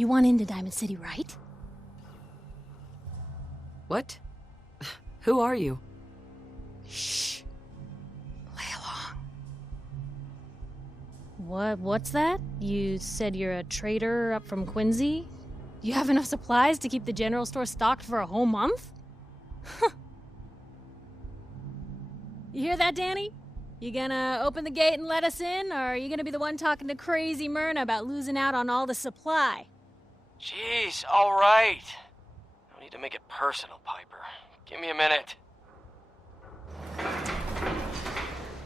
You want into Diamond City, right? What? Who are you? Shh. Play along. What's that? You said you're a trader up from Quincy? You have enough supplies to keep the general store stocked for a whole month? You hear that, Danny? You gonna open the gate and let us in, or are you gonna be the one talking to crazy Myrna about losing out on all the supply? Jeez, all right. No need to make it personal, Piper. Give me a minute.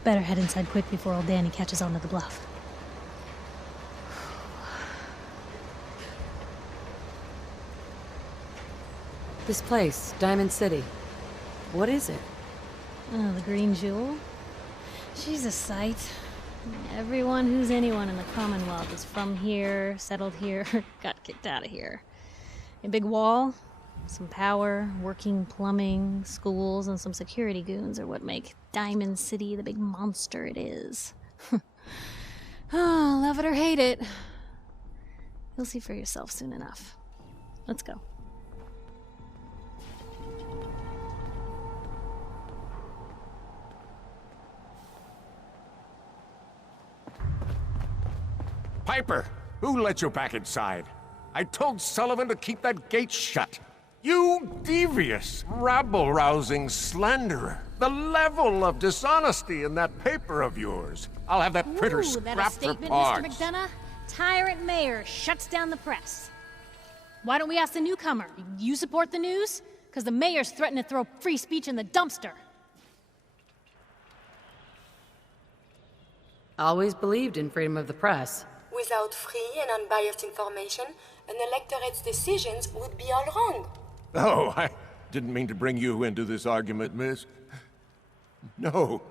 Better head inside quick before old Danny catches on to the bluff. This place, Diamond City. What is it? Oh, the Green Jewel? She's a sight. Everyone who's anyone in the Commonwealth is from here, settled here, got kicked out of here. A big wall, some power, working plumbing, schools, and some security goons are what make Diamond City the big monster it is. Oh, love it or hate it. You'll see for yourself soon enough. Let's go. Piper, who let you back inside? I told Sullivan to keep that gate shut. You devious, rabble-rousing slanderer. The level of dishonesty in that paper of yours. I'll have that printer scrapped for parts. Mr. McDonough? Tyrant mayor shuts down the press. Why don't we ask the newcomer? You support the news? Because the mayor's threatened to throw free speech in the dumpster. Always believed in freedom of the press. Without free and unbiased information, an electorate's decisions would be all wrong. Oh, I didn't mean to bring you into this argument, miss. No.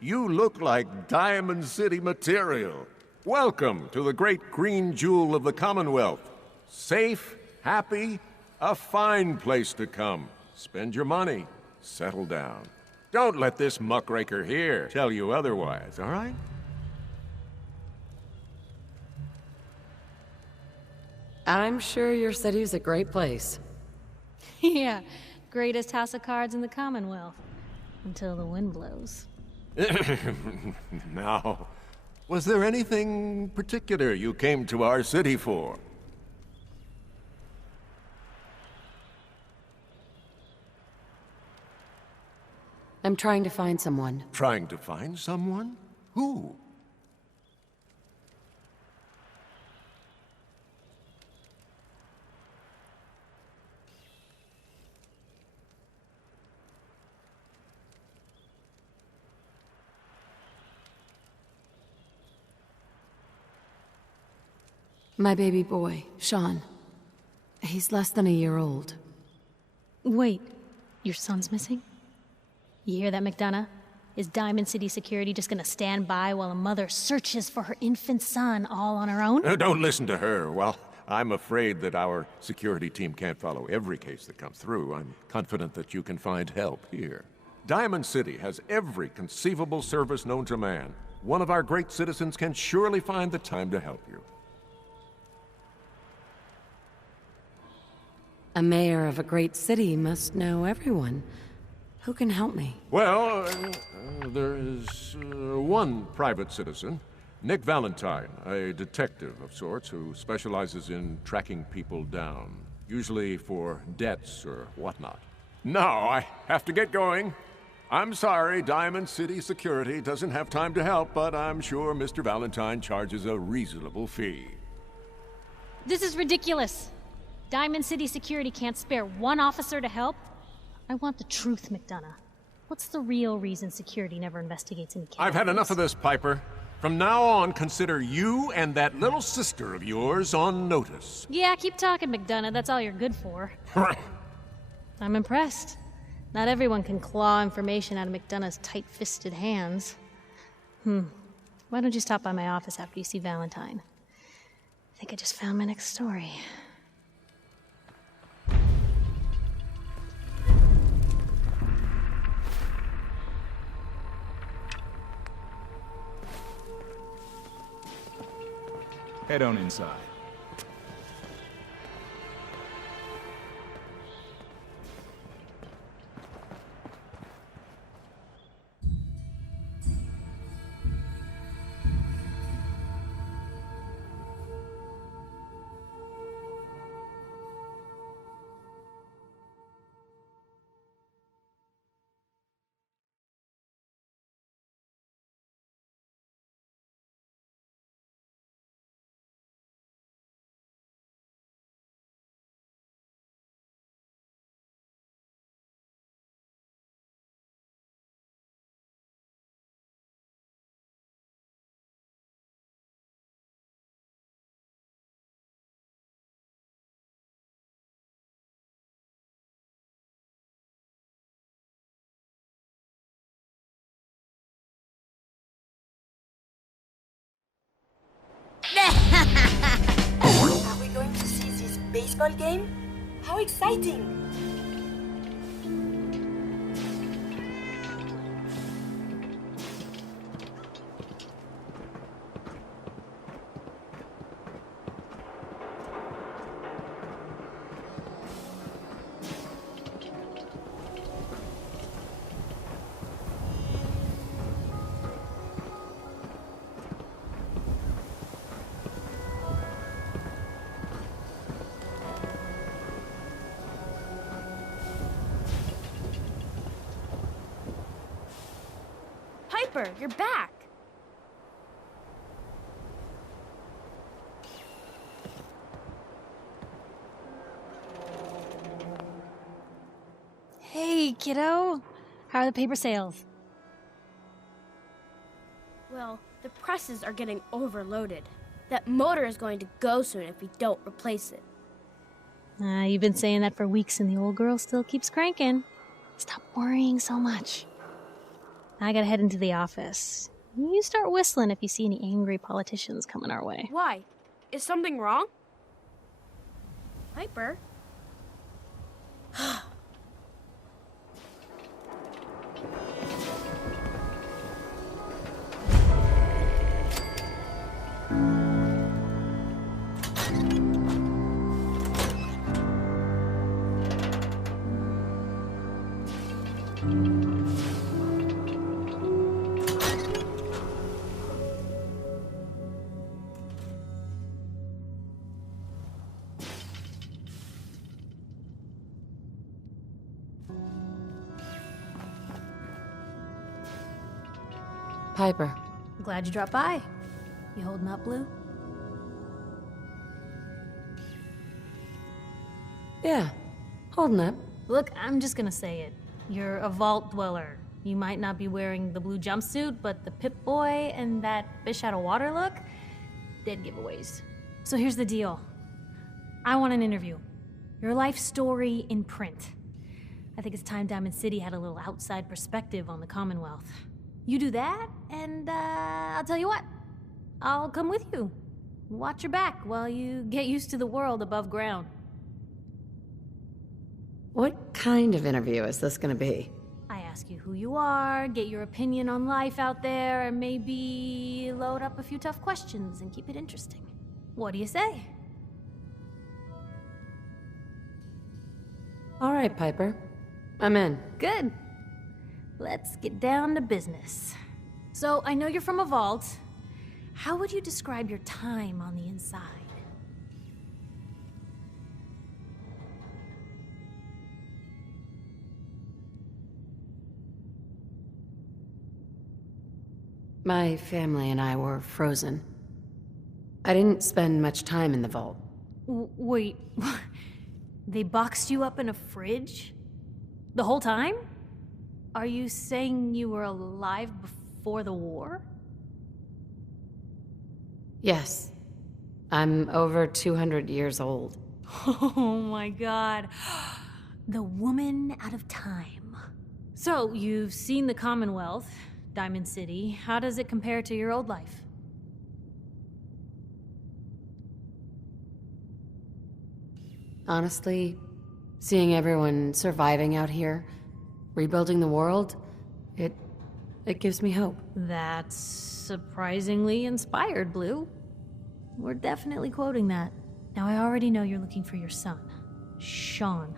You look like Diamond City material. Welcome to the great green jewel of the Commonwealth. Safe, happy, a fine place to come. Spend your money, settle down. Don't let this muckraker here tell you otherwise, all right? I'm sure your city's a great place. Yeah, greatest house of cards in the Commonwealth. Until the wind blows. Now, was there anything particular you came to our city for? I'm trying to find someone. Trying to find someone? Who? My baby boy, Sean. He's less than a year old. Wait, your son's missing? You hear that, McDonough? Is Diamond City Security just gonna stand by while a mother searches for her infant son all on her own? Don't listen to her. Well, I'm afraid that our security team can't follow every case that comes through. I'm confident that you can find help here. Diamond City has every conceivable service known to man. One of our great citizens can surely find the time to help you. A mayor of a great city must know everyone. Who can help me? Well, there is one private citizen, Nick Valentine, a detective of sorts who specializes in tracking people down, usually for debts or whatnot. Now, I have to get going. I'm sorry, Diamond City Security doesn't have time to help, but I'm sure Mr. Valentine charges a reasonable fee. This is ridiculous. Diamond City Security can't spare one officer to help? I want the truth, McDonough. What's the real reason security never investigates any cases? I've had enough of this, Piper. From now on, consider you and that little sister of yours on notice. Yeah, keep talking, McDonough. That's all you're good for. I'm impressed. Not everyone can claw information out of McDonough's tight-fisted hands. Why don't you stop by my office after you see Valentine? I think I just found my next story. Head on inside. baseball game? How exciting! Piper, you're back! Hey, kiddo. How are the paper sales? Well, the presses are getting overloaded. That motor is going to go soon if we don't replace it. You've been saying that for weeks and the old girl still keeps cranking. Stop worrying so much. I gotta head into the office. You start whistling if you see any angry politicians coming our way. Why? Is something wrong? Piper? Piper. Glad you dropped by. You holding up, Blue? Yeah, holding up. Look, I'm just gonna say it. You're a vault dweller. You might not be wearing the blue jumpsuit, but the Pip-Boy and that fish out of water look, dead giveaways. So here's the deal. I want an interview. Your life story in print. I think it's time Diamond City had a little outside perspective on the Commonwealth. You do that, and I'll tell you what. I'll come with you. Watch your back while you get used to the world above ground. What kind of interview is this gonna be? I ask you who you are, get your opinion on life out there, and maybe load up a few tough questions and keep it interesting. What do you say? All right, Piper. I'm in. Good. Let's get down to business. So, I know you're from a vault. How would you describe your time on the inside? My family and I were frozen. I didn't spend much time in the vault. Wait, they boxed you up in a fridge? The whole time? Are you saying you were alive before the war? Yes. I'm over 200 years old. Oh my god. The woman out of time. So, you've seen the Commonwealth, Diamond City. How does it compare to your old life? Honestly, seeing everyone surviving out here, rebuilding the world, it gives me hope. That's surprisingly inspired, Blue. We're definitely quoting that. Now, I already know you're looking for your son, Sean.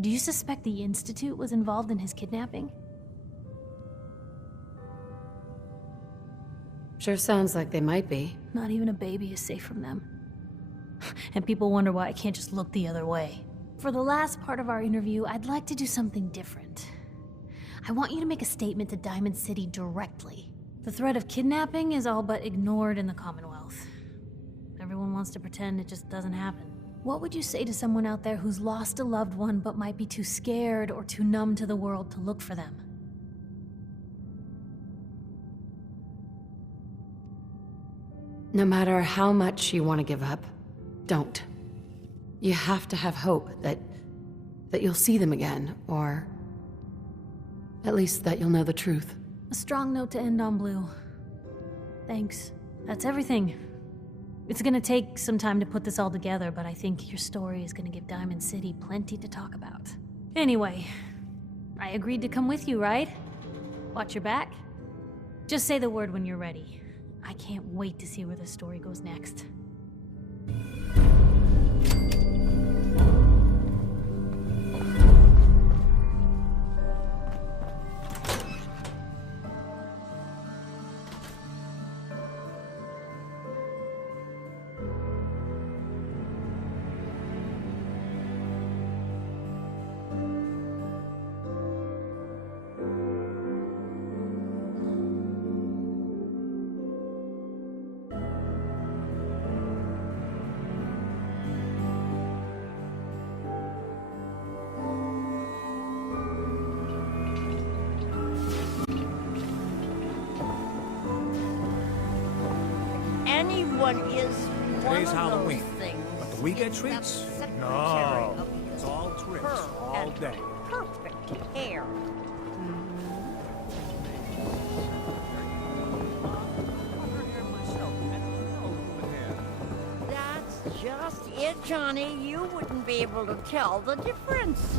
Do you suspect the Institute was involved in his kidnapping? Sure sounds like they might be. Not even a baby is safe from them. And people wonder why I can't just look the other way. For the last part of our interview, I'd like to do something different. I want you to make a statement to Diamond City directly. The threat of kidnapping is all but ignored in the Commonwealth. Everyone wants to pretend it just doesn't happen. What would you say to someone out there who's lost a loved one but might be too scared or too numb to the world to look for them? No matter how much you want to give up, don't. You have to have hope that you'll see them again, or at least that you'll know the truth. A strong note to end on, Blue. Thanks. That's everything. It's gonna take some time to put this all together, but I think your story is gonna give Diamond City plenty to talk about. Anyway, I agreed to come with you, right? Watch your back. Just say the word when you're ready. I can't wait to see where the story goes next. Anyone is one Today's of Halloween, those things. but do we get treats? No, it's all tricks, all day. Perfect hair. That's just it, Johnny. You wouldn't be able to tell the difference.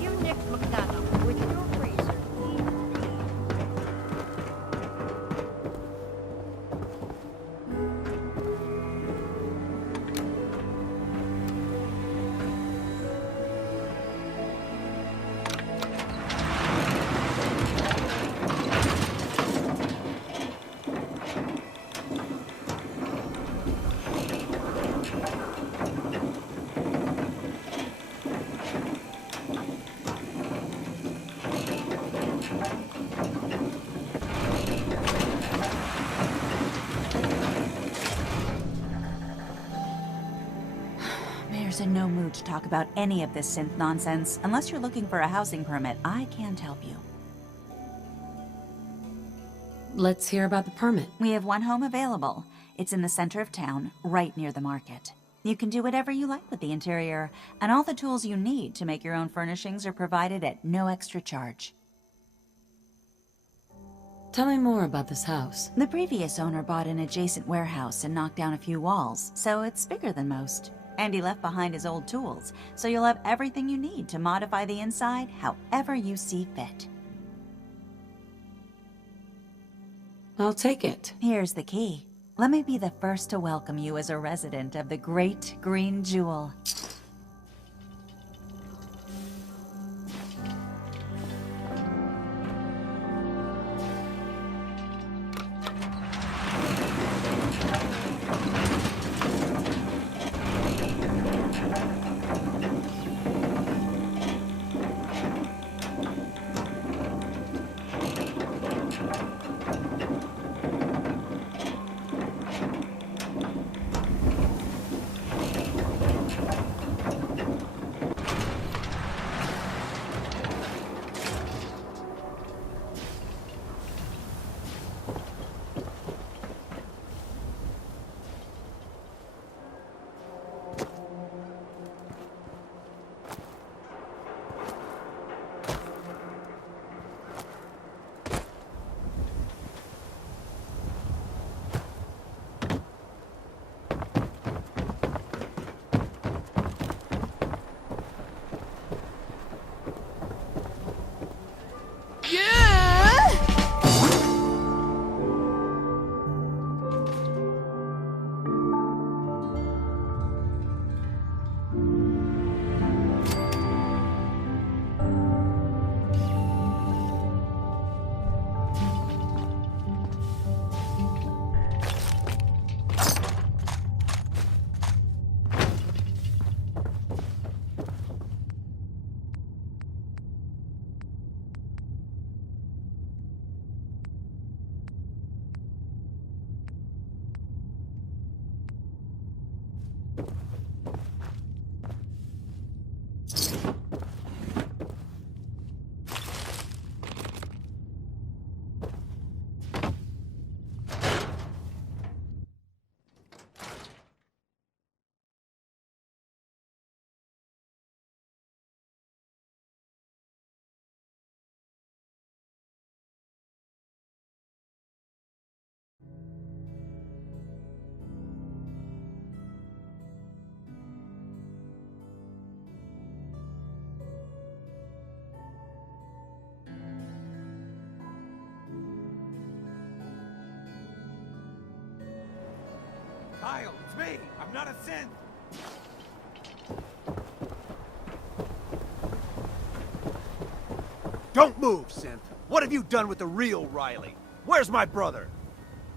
You Nick McDonough with your freezer. Mayor's in no mood to talk about any of this synth nonsense. Unless you're looking for a housing permit, I can't help you. Let's hear about the permit. We have one home available. It's in the center of town, right near the market. You can do whatever you like with the interior, and all the tools you need to make your own furnishings are provided at no extra charge. Tell me more about this house. The previous owner bought an adjacent warehouse and knocked down a few walls, so it's bigger than most. And he left behind his old tools, so you'll have everything you need to modify the inside however you see fit. I'll take it. Here's the key. Let me be the first to welcome you as a resident of the Great Green Jewel. Kyle, it's me. I'm not a synth. Don't move, synth. What have you done with the real Riley? Where's my brother?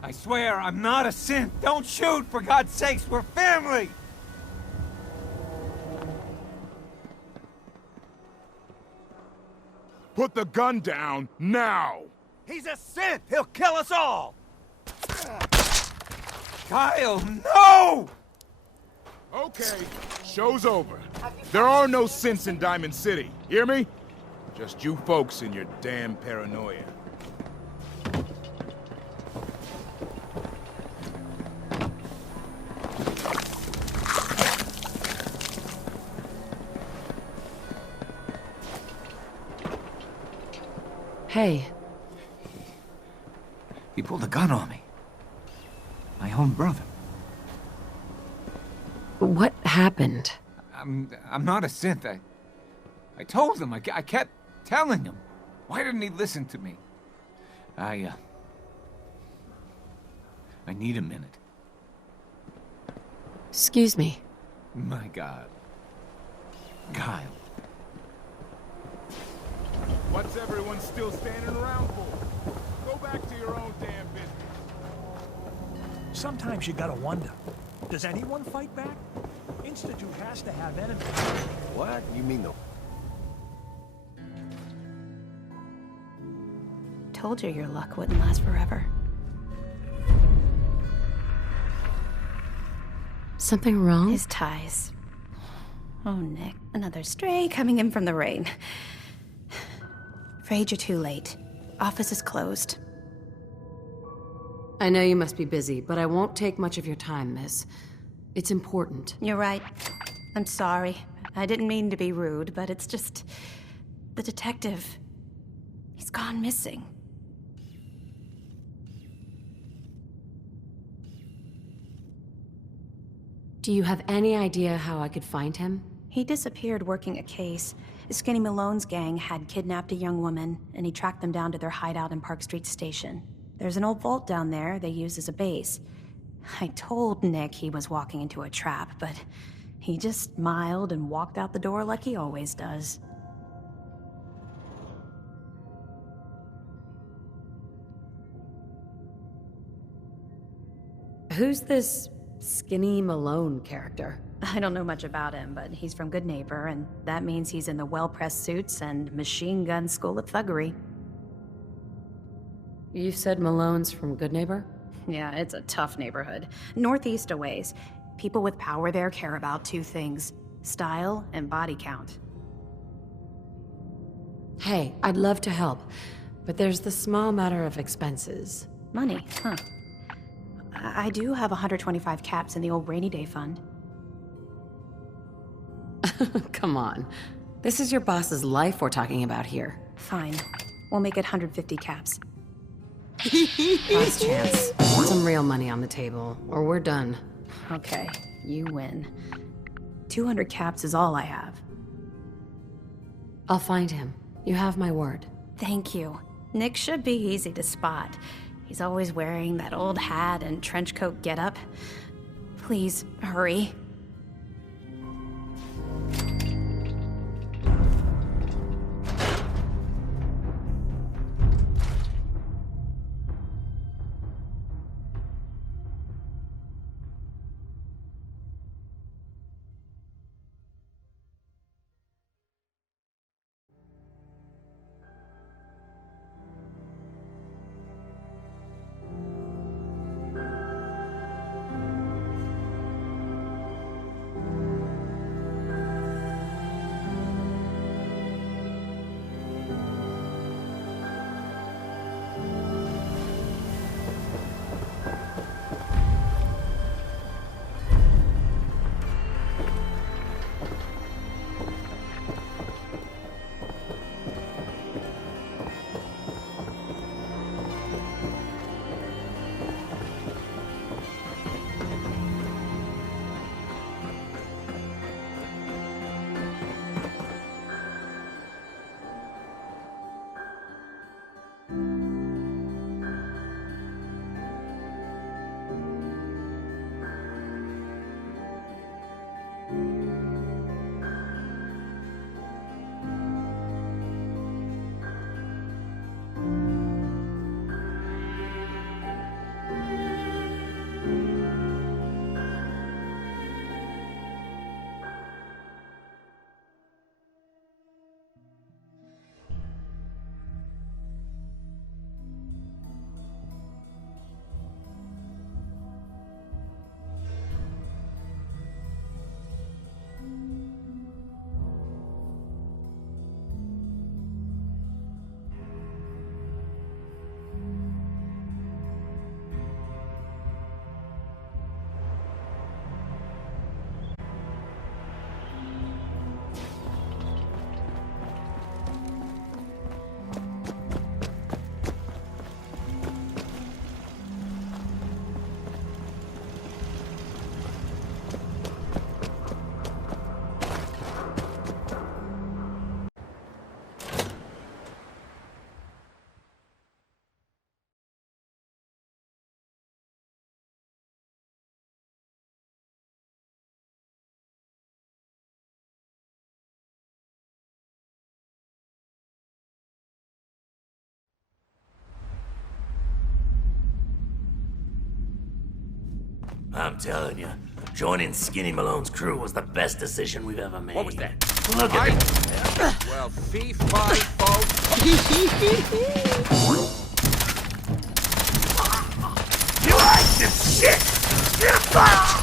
I swear, I'm not a synth. Don't shoot, for God's sakes. We're family. Put the gun down, now! He's a synth! He'll kill us all! Kyle, no! Okay, show's over. There are no synths in Diamond City, hear me? Just you folks and your damn paranoia. Hey. He pulled a gun on me. My own brother. What happened? I'm not a synth. I told him. I kept telling him. Why didn't he listen to me? I need a minute. Excuse me. My God. Kyle. What's everyone still standing around for? Go back to your own damn business. Sometimes you gotta wonder, does anyone fight back? Institute has to have enemies. What? You mean the... Told you your luck wouldn't last forever. Something wrong? His ties. Oh, Nick. Another stray coming in from the rain. Afraid you're too late. Office is closed. I know you must be busy, but I won't take much of your time, miss. It's important. You're right. I'm sorry. I didn't mean to be rude, but it's just... the detective... he's gone missing. Do you have any idea how I could find him? He disappeared working a case. Skinny Malone's gang had kidnapped a young woman, and he tracked them down to their hideout in Park Street Station. There's an old vault down there they use as a base. I told Nick he was walking into a trap, but he just smiled and walked out the door like he always does. Who's this Skinny Malone character? I don't know much about him, but he's from Good Neighbor, and that means he's in the well-pressed suits and machine gun school of thuggery. You said Malone's from Good Neighbor? Yeah, it's a tough neighborhood. Northeast a ways. People with power there care about two things: style and body count. Hey, I'd love to help, but there's the small matter of expenses. Money, huh? I do have 125 caps in the old rainy day fund. Come on. This is your boss's life we're talking about here. Fine. We'll make it 150 caps. Last chance. Want some real money on the table, or we're done. Okay, you win. 200 caps is all I have. I'll find him. You have my word. Thank you. Nick should be easy to spot. He's always wearing that old hat and trench coat getup. Please, hurry. I'm telling you, joining Skinny Malone's crew was the best decision we've ever made. What was that? Look at me. Well, fee-fi, folks. You like this shit? Get back!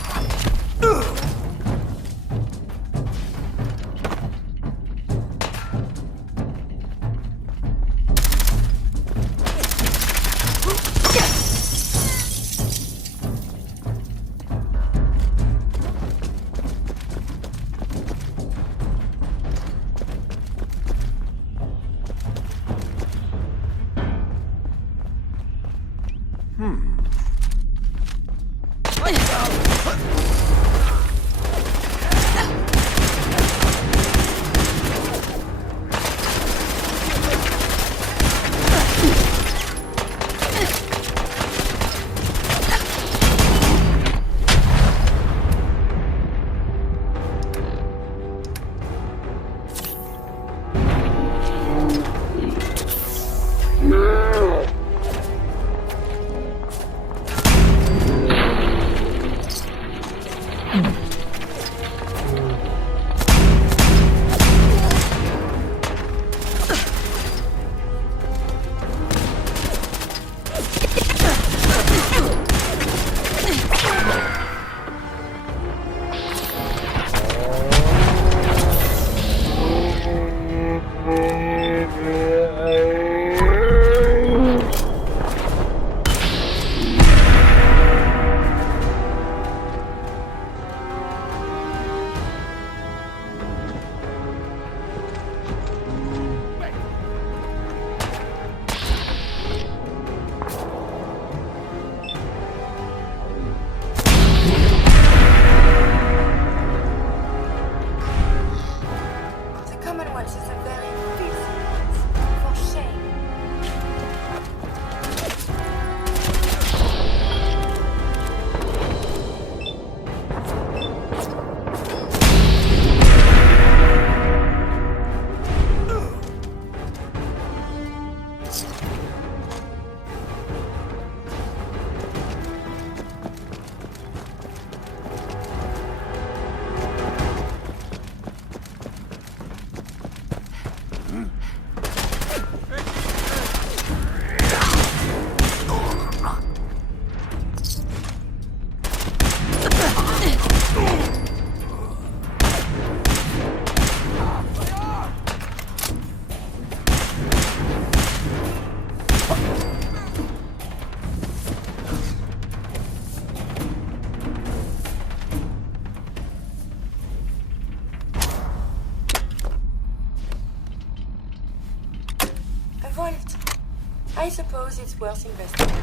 I suppose it's worth investigating.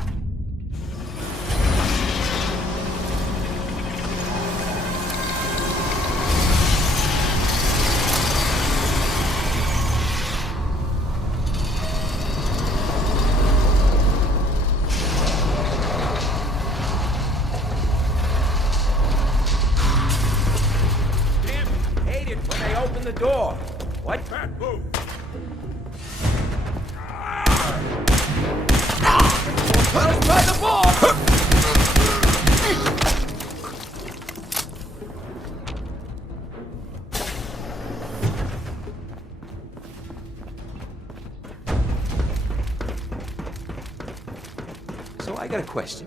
Damn, hate it when they open the door. What? Move. Let's try the ball! So I got a question.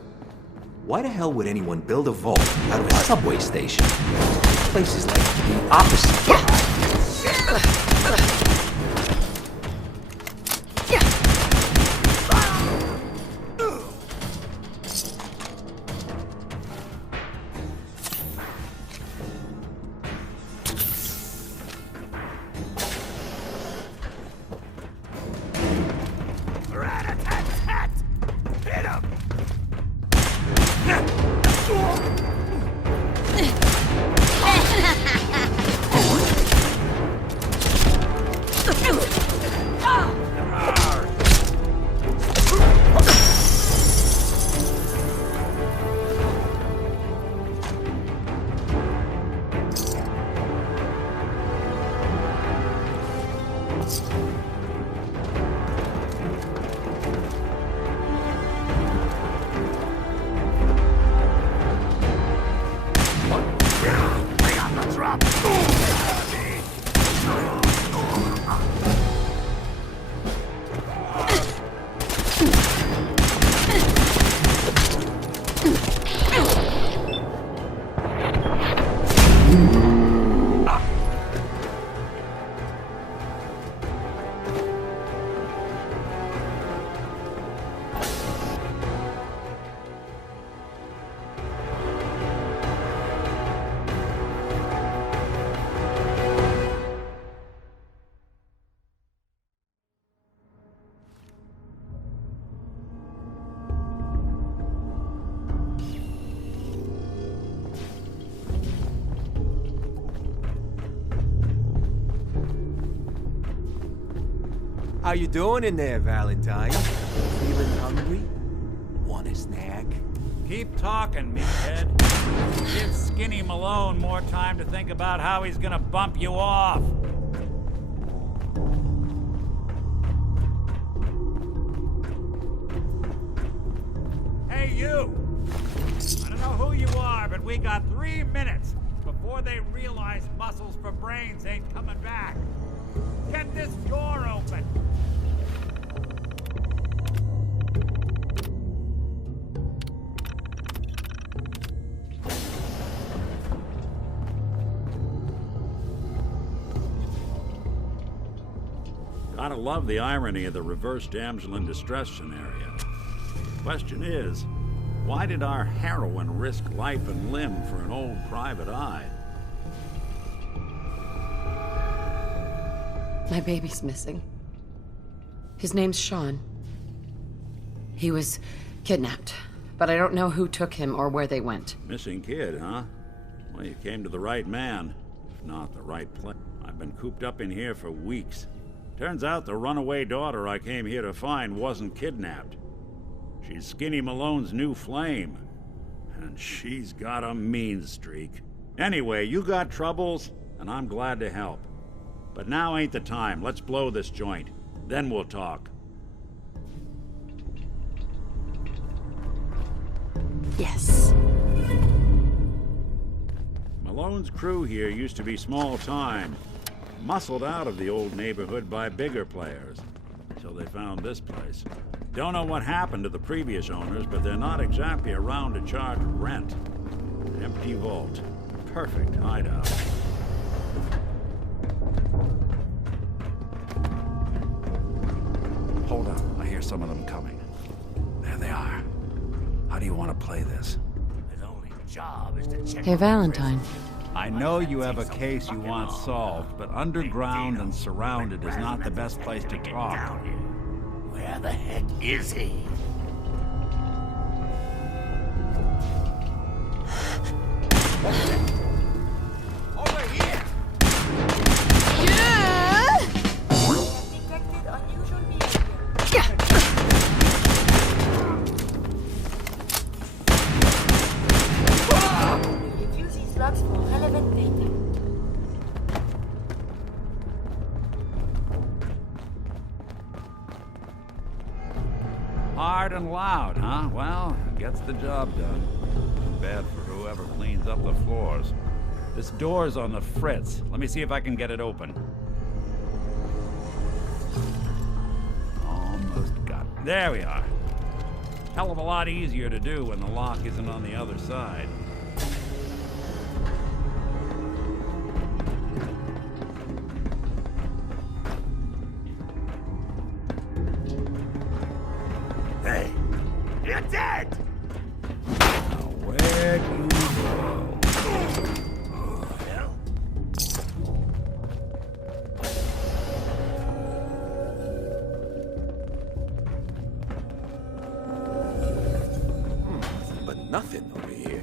Why the hell would anyone build a vault out of a subway station? This place is like the opposite. How you doing in there, Valentine? Feeling hungry? Want a snack? Keep talking, meathead. Give Skinny Malone more time to think about how he's gonna bump you off. Hey, you! I don't know who you are, but we got 3 minutes before they realize muscles for brains ain't coming back. Get this door open! Gotta love the irony of the reverse damsel in distress scenario. Question is, why did our heroine risk life and limb for an old private eye? My baby's missing. His name's Sean. He was kidnapped, but I don't know who took him or where they went. Missing kid, huh? Well, you came to the right man, if not the right place. I've been cooped up in here for weeks. Turns out the runaway daughter I came here to find wasn't kidnapped. She's Skinny Malone's new flame. And she's got a mean streak. Anyway, you got troubles, and I'm glad to help. But now ain't the time. Let's blow this joint. Then we'll talk. Yes. Malone's crew here used to be small time. Muscled out of the old neighborhood by bigger players. Until they found this place. Don't know what happened to the previous owners, but they're not exactly around to charge rent. Empty vault. Perfect hideout. Hold on, I hear some of them coming. There they are. How do you want to play this? His only job is to check. Hey, Valentine. I know you have a case you want solved, but underground and surrounded is not the best place to talk. Where the heck is he? Over here! Yeah! We have detected unusual behavior. We review these logs for relevant data. Hard and loud, huh? Well, gets the job done. Bad for whoever cleans up the floors. This door's on the fritz. Let me see if I can get it open. Almost got it. There we are. Hell of a lot easier to do when the lock isn't on the other side. Hey, you're dead! Now, where'd you go? Nothing but nothing over here.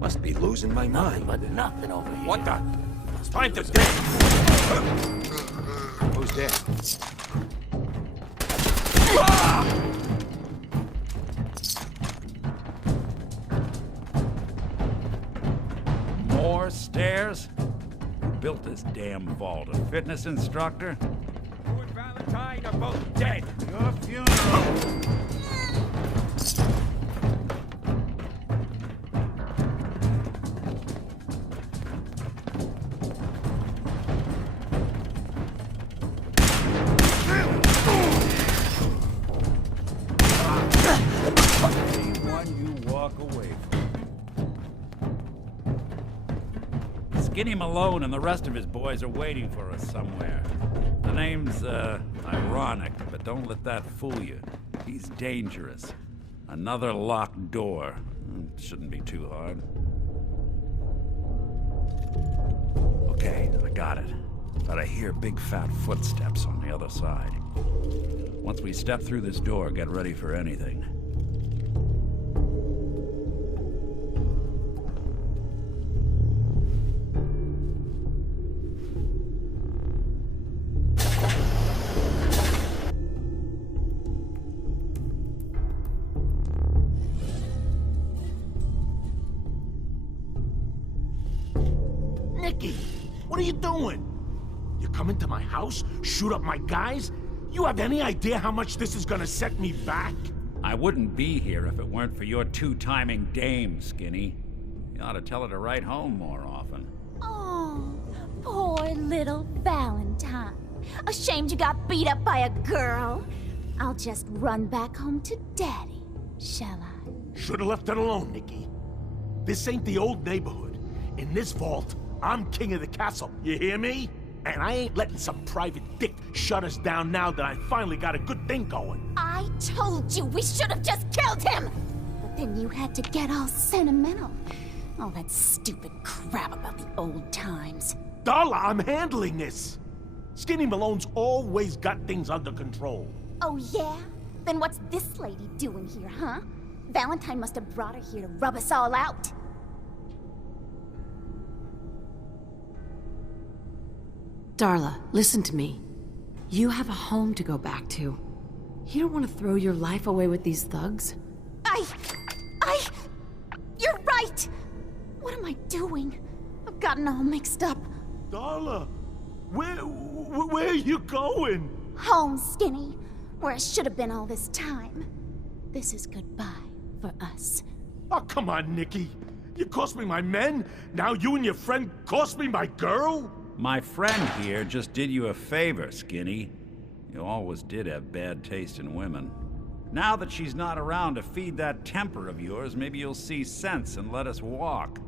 Must be losing my mind. But nothing over here. What the? It's time to dance! Who's there? More stairs? Who built this damn vault? A fitness instructor? You and Valentine are both dead. Your funeral! Skinny Malone and the rest of his boys are waiting for us somewhere. The name's, ironic, but don't let that fool you. He's dangerous. Another locked door. Shouldn't be too hard. Okay, I got it. But I hear big fat footsteps on the other side. Once we step through this door, get ready for anything. What are you doing? You come into my house, shoot up my guys? You have any idea how much this is gonna set me back? I wouldn't be here if it weren't for your two-timing dame, Skinny. You ought to tell her to write home more often. Oh, poor little Valentine. Ashamed you got beat up by a girl? I'll just run back home to Daddy, shall I? Should've left it alone, Nikki. This ain't the old neighborhood. In this vault, I'm king of the castle, you hear me? And I ain't letting some private dick shut us down now that I finally got a good thing going. I told you we should have just killed him! But then you had to get all sentimental. All that stupid crap about the old times. Darla, I'm handling this! Skinny Malone's always got things under control. Oh yeah? Then what's this lady doing here, huh? Valentine must have brought her here to rub us all out. Darla, listen to me. You have a home to go back to. You don't want to throw your life away with these thugs. You're right! What am I doing? I've gotten all mixed up. Darla, where are you going? Home, Skinny. Where I should have been all this time. This is goodbye for us. Oh, come on, Nikki. You cost me my men, now you and your friend cost me my girl? My friend here just did you a favor, Skinny. You always did have bad taste in women. Now that she's not around to feed that temper of yours, maybe you'll see sense and let us walk.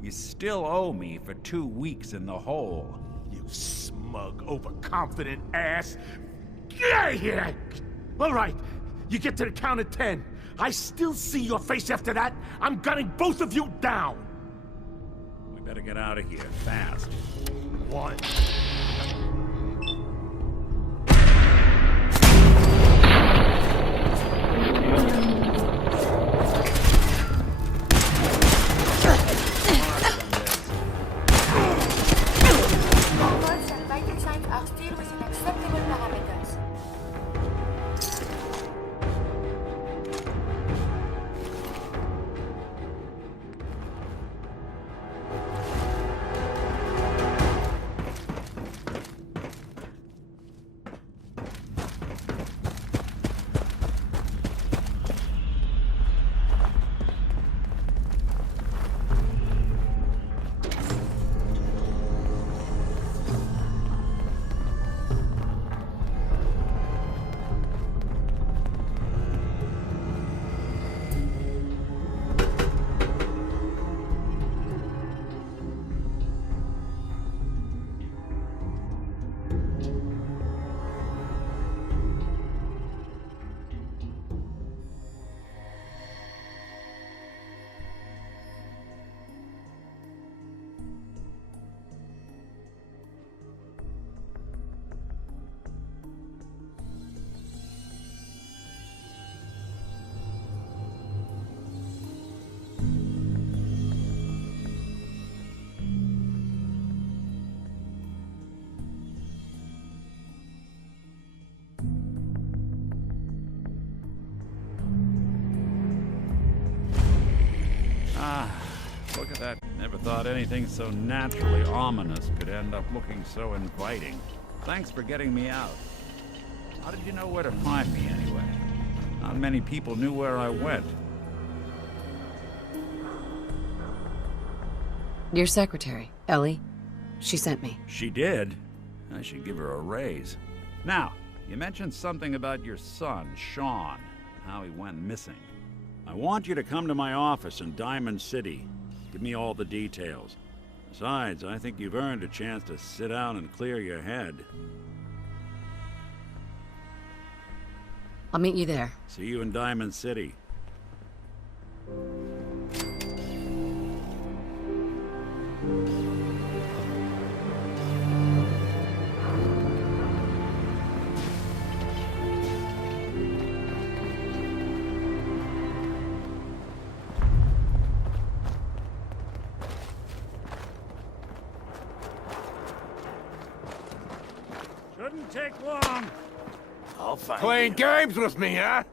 You still owe me for 2 weeks in the hole. You smug, overconfident ass. Get out of here! All right, you get to the count of 10. I still see your face after that. I'm gunning both of you down. We better get out of here, fast. 1. Pulse and vital signs are still within acceptable parameters. Look at that. Never thought anything so naturally ominous could end up looking so inviting. Thanks for getting me out. How did you know where to find me anyway? Not many people knew where I went. Your secretary, Ellie. She sent me. She did? I should give her a raise. Now, you mentioned something about your son, Sean, and how he went missing. I want you to come to my office in Diamond City. Give me all the details. Besides, I think you've earned a chance to sit down and clear your head. I'll meet you there. See you in Diamond City. Shouldn't take long. I'll find Playing games with me, huh?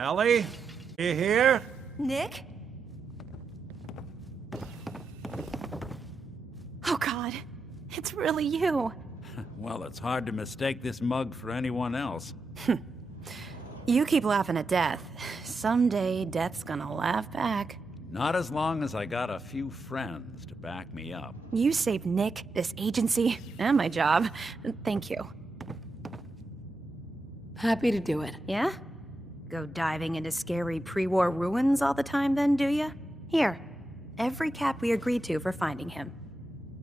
Ellie? You here? Nick? Oh God, it's really you. Well, it's hard to mistake this mug for anyone else. You keep laughing at death. Someday, death's gonna laugh back. Not as long as I got a few friends to back me up. You saved Nick, this agency, and my job. Thank you. Happy to do it. Yeah? Go diving into scary pre-war ruins all the time then, do ya? Here, every cap we agreed to for finding him.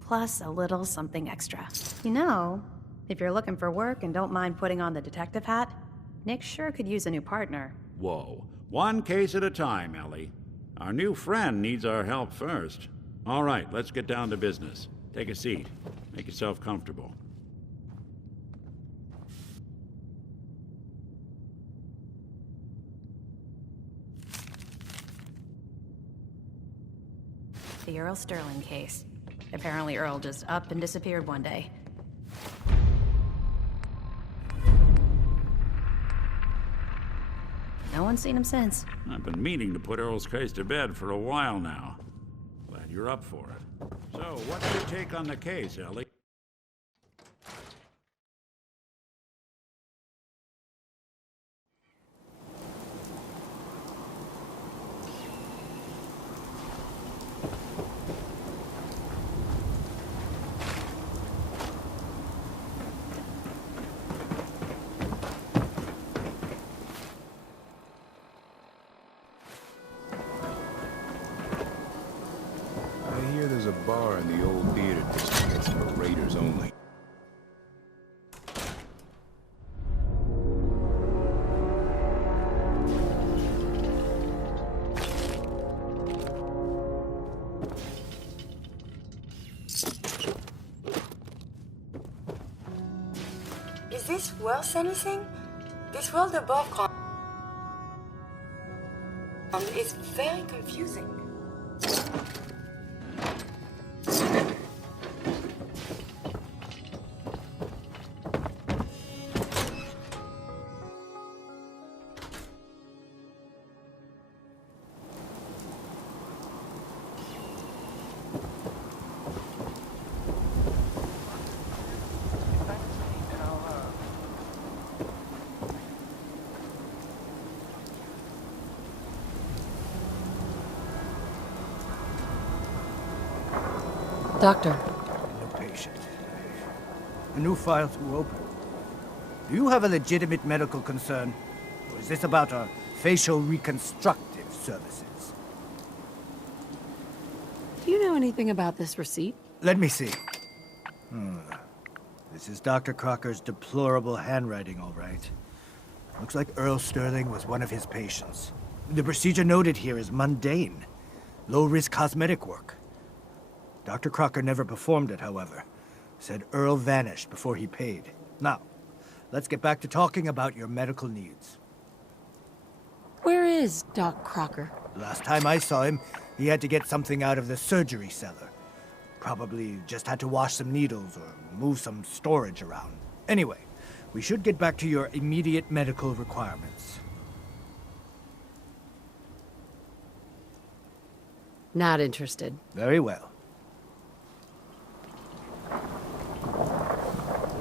Plus a little something extra. You know, if you're looking for work and don't mind putting on the detective hat, Nick sure could use a new partner. Whoa. One case at a time, Ellie. Our new friend needs our help first. All right, let's get down to business. Take a seat. Make yourself comfortable. The Earl Sterling case. Apparently Earl just up and disappeared one day. No one's seen him since. I've been meaning to put Earl's case to bed for a while now. Glad you're up for it. So, what's your take on the case, Ellie? I hear there's a bar in the old theater district that's for raiders only. Is this worth anything? This world above ground is very confusing. Doctor. No patient. A new file to open. Do you have a legitimate medical concern? Or is this about our facial reconstructive services? Do you know anything about this receipt? Let me see. This is Dr. Crocker's deplorable handwriting, all right. Looks like Earl Sterling was one of his patients. The procedure noted here is mundane. Low-risk cosmetic work. Dr. Crocker never performed it, however. Said Earl vanished before he paid. Now, let's get back to talking about your medical needs. Where is Doc Crocker? Last time I saw him, he had to get something out of the surgery cellar. Probably just had to wash some needles or move some storage around. Anyway, we should get back to your immediate medical requirements. Not interested. Very well.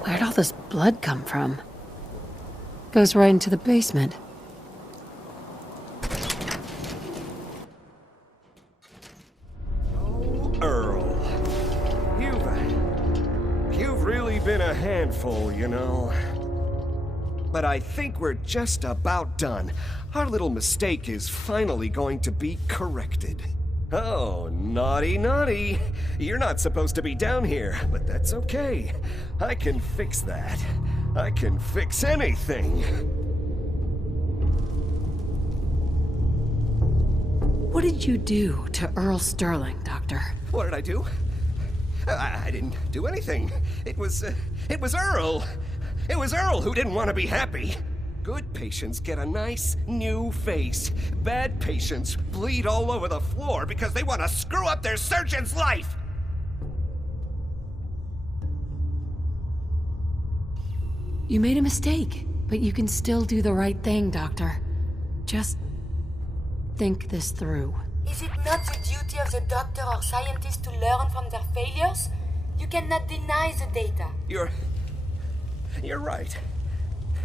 Where'd all this blood come from? Goes right into the basement. Earl, you've really been a handful, you know. But I think we're just about done. Our little mistake is finally going to be corrected. Oh, naughty, naughty. You're not supposed to be down here, but that's okay. I can fix that. I can fix anything. What did you do to Earl Sterling, Doctor? What did I do? I didn't do anything. It was Earl. It was Earl who didn't want to be happy. Good patients get a nice, new face. Bad patients bleed all over the floor because they want to screw up their surgeon's life! You made a mistake, but you can still do the right thing, Doctor. Just think this through. Is it not the duty of the doctor or scientist to learn from their failures? You cannot deny the data. You're right.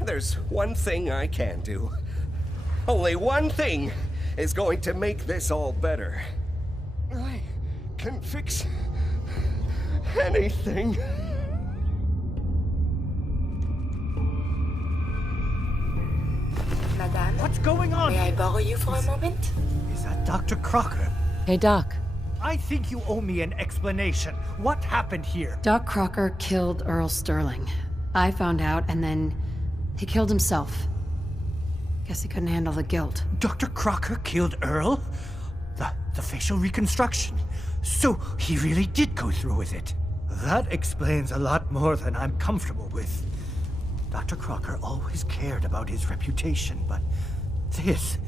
There's one thing I can do. Only one thing is going to make this all better. I can fix anything. Madame? What's going on? May I borrow you for a moment? Is that Dr. Crocker? Hey, Doc. I think you owe me an explanation. What happened here? Doc Crocker killed Earl Sterling. I found out, and then he killed himself. Guess he couldn't handle the guilt. Dr. Crocker killed Earl? The facial reconstruction. So he really did go through with it. That explains a lot more than I'm comfortable with. Dr. Crocker always cared about his reputation, but this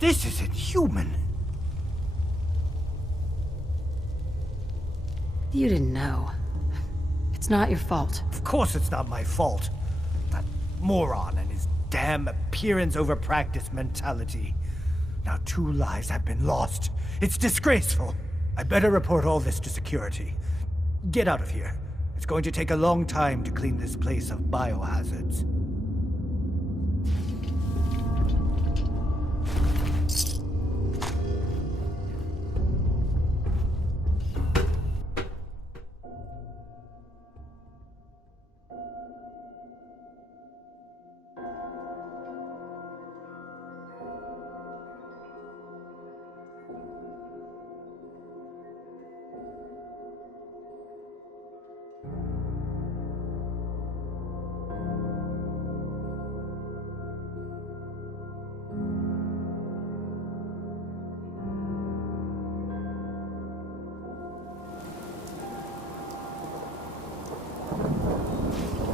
isn't human. You didn't know. It's not your fault. Of course it's not my fault. That moron and his damn appearance over practice mentality. Now 2 lives have been lost. It's disgraceful. I better report all this to security. Get out of here. It's going to take a long time to clean this place of biohazards.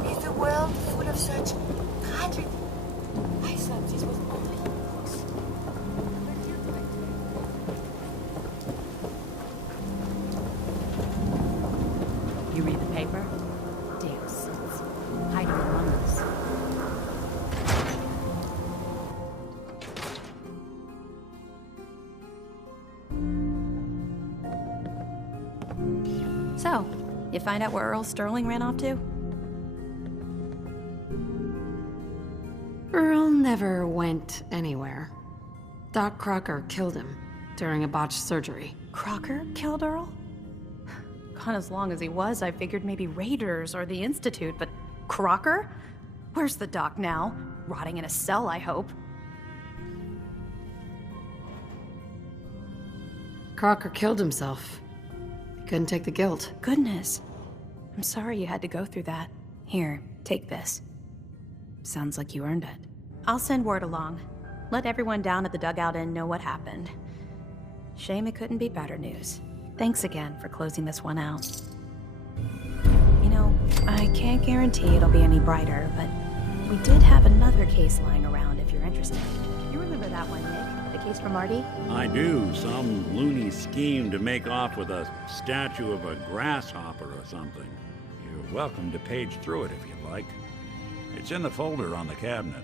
Is the world full of such tragedy? I thought this was only books. You read the paper? Deus. Hiding among us. So, you find out where Earl Sterling ran off to? Earl never went anywhere. Doc Crocker killed him during a botched surgery. Crocker killed Earl? Gone as long as he was, I figured maybe Raiders or the Institute, but Crocker? Where's the doc now? Rotting in a cell, I hope. Crocker killed himself. He couldn't take the guilt. Goodness. I'm sorry you had to go through that. Here, take this. Sounds like you earned it. I'll send word along. Let everyone down at the Dugout Inn know what happened. Shame it couldn't be better news. Thanks again for closing this one out. You know, I can't guarantee it'll be any brighter, but we did have another case lying around if you're interested. You remember that one, Nick? The case from Marty? I do. Some loony scheme to make off with a statue of a grasshopper or something. You're welcome to page through it if you'd like. It's in the folder on the cabinet.